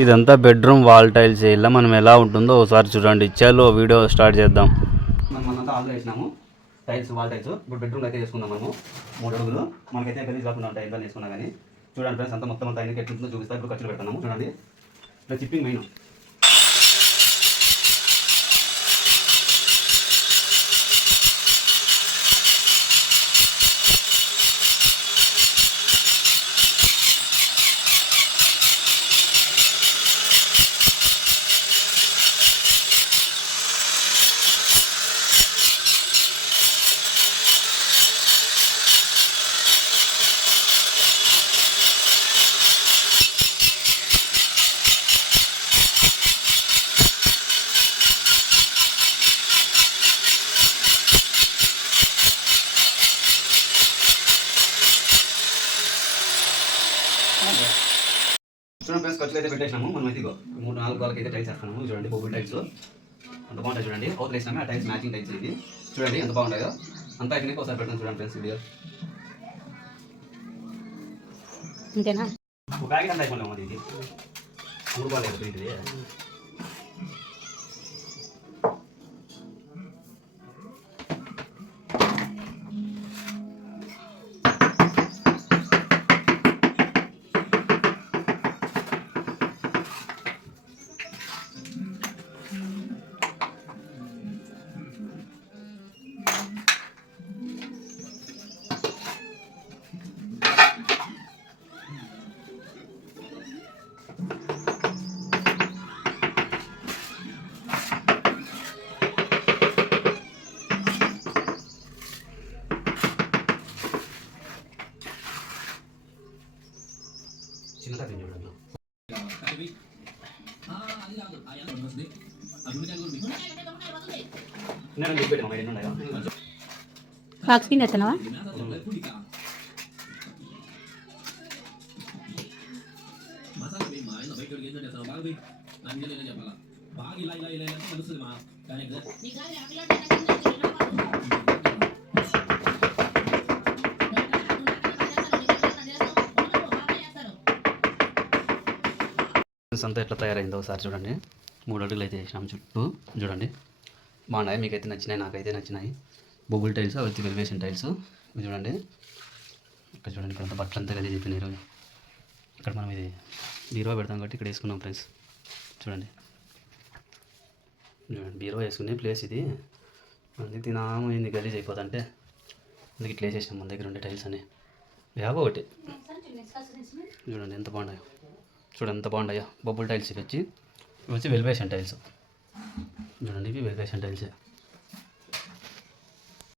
ఇదంతా bedroom wall tiles. ఇలా మనం ఎలా ఉంటుందో ఒకసారి చూడండి. చలో వీడియో స్టార్ట్ చేద్దాం. మనమంతా ఆల్రెడీ వేసినాము టైల్స్, వాల్ టైల్స్. ఇప్పుడు బెడ్రూమ్ అయితే వేసుకుందాం మనము. 3 అడుగులు మనకైతే గలీజ్ కాకుండా ఉంటాయి ఎంత వేసుకున్నా కానీ. చూడండి ఫ్రెండ్స్, అంతా మొత్తం అంతా ఎన్ని ఎట్లుంటుందో చూపిస్తా. ఇప్పుడు ఖర్చులు పెడతాము చూడండి. ఇట్లా చిప్పింగ్ మెయిన్. చూడండి ఫ్రెండ్స్, ఖర్చులు అయితే పెట్టేసినాము. మనం అయితే 3-4 వాళ్ళకి అయితే టైల్స్ వేస్తున్నాము. చూడండి బొబ్బుల్ టైల్స్ అంత బాగుంటాయి. చూడండి అవతల వేసినాము ఆ టైల్స్ మ్యాచింగ్ టైల్స్. ఇది చూడండి ఎంత బాగుంటాయో. అంతా అయిపోయినాక ఒకసారి పెడతాను చూడండి ఫ్రెండ్స్ వీడియో. అంతేనా? ఒక ప్యాకెట్ అంతా అయిపోలేము. అది ఇది 3 రూపాయలు అయిపోయింది. చిన్నగా చూడండి. బాక్స్ కింద ఎత్తనావా? అంతా ఎట్లా తయారైందో ఒకసారి చూడండి. 3 అడుగులు అయితే వేసినాం చుట్టూ. చూడండి బాగున్నాయి. మీకైతే నచ్చినాయి, నాకైతే నచ్చినాయి. బొబ్బుల్ టైల్స్, అవి వచ్చి వెల్వేషన్ టైల్స్. ఇవి చూడండి. ఇక్కడ చూడండి, ఇక్కడ అంతా బట్టలు అంతా కలిసి చెప్పిన ఈరోజు. ఇక్కడ మనం ఇది బీరువా పెడతాం కాబట్టి ఇక్కడ వేసుకున్నాం ఫ్రెండ్స్. చూడండి చూడండి బీరువా వేసుకునే ప్లేస్ ఇది. అందుకు తినాము ఏంది గలీజ్ అయిపోతుంటే అందుకు ఇట్లా వేసేసినాం మన దగ్గర ఉండే టైల్స్ అని. వేగ ఒకటి చూడండి ఎంత బాగున్నాయో. చూడండి ఎంత బాగున్నాయో బొబ్బుల్ టైల్స్. ఇవి వచ్చి వెల్వేషన్ టైల్స్. చూడండి ఇవి వెల్వేషన్ టైల్స్.